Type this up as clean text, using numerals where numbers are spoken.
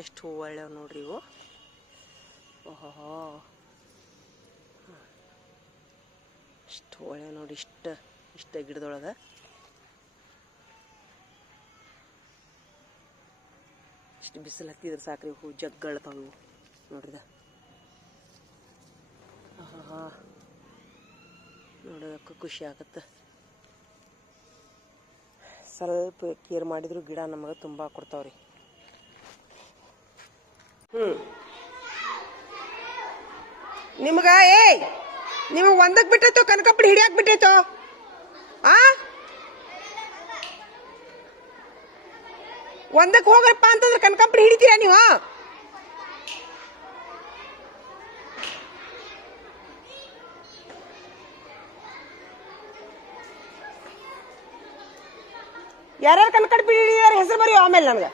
ಎಷ್ಟು ಹೂವು ಒಳ್ಳೆವ್ ನೋಡ್ರಿ ಇವು. ಓಹೋ ಇಷ್ಟು ಒಳ್ಳೆವ್ ನೋಡಿ. ಇಷ್ಟ ಗಿಡದೊಳಗೆ ಇಷ್ಟು ಬಿಸಿಲು ಹತ್ತಿದ್ರೆ ಸಾಕ್ರಿ ಹೂ ಜಗ್ಗಳತಾವು ನೋಡ್ರಿದ. ನೋಡೋದಕ್ಕೆ ಖುಷಿ ಆಗತ್ತೆ. ಸ್ವಲ್ಪ ಕೇರ್ ಮಾಡಿದ್ರು ಗಿಡ ನಮಗೆ ತುಂಬ ಕೊಡ್ತಾವ್ರಿ. ನಿಮ್ಗೆ ನಿಮಗೆ ಒಂದಕ್ಕೆ ಬಿಟ್ಟೈತೋ ಕನಕಪುಡಿ ಹಿಡಿಯಾಕೆ ಬಿಟ್ಟೈತೋ? ಒಂದಕ್ಕೆ ಹೋಗಪ್ಪ ಅಂತಂದ್ರೆ ಕನಕಪುಡಿ ಹಿಡಿತೀರಾ ನೀವು? ಯಾರ್ಯಾರು ಕನಕಪುಡಿ ಹಿಡಿದಾರೆ ಹೆಸರು ಬರೀ ಆಮೇಲೆ ನಮ್ಗೆ.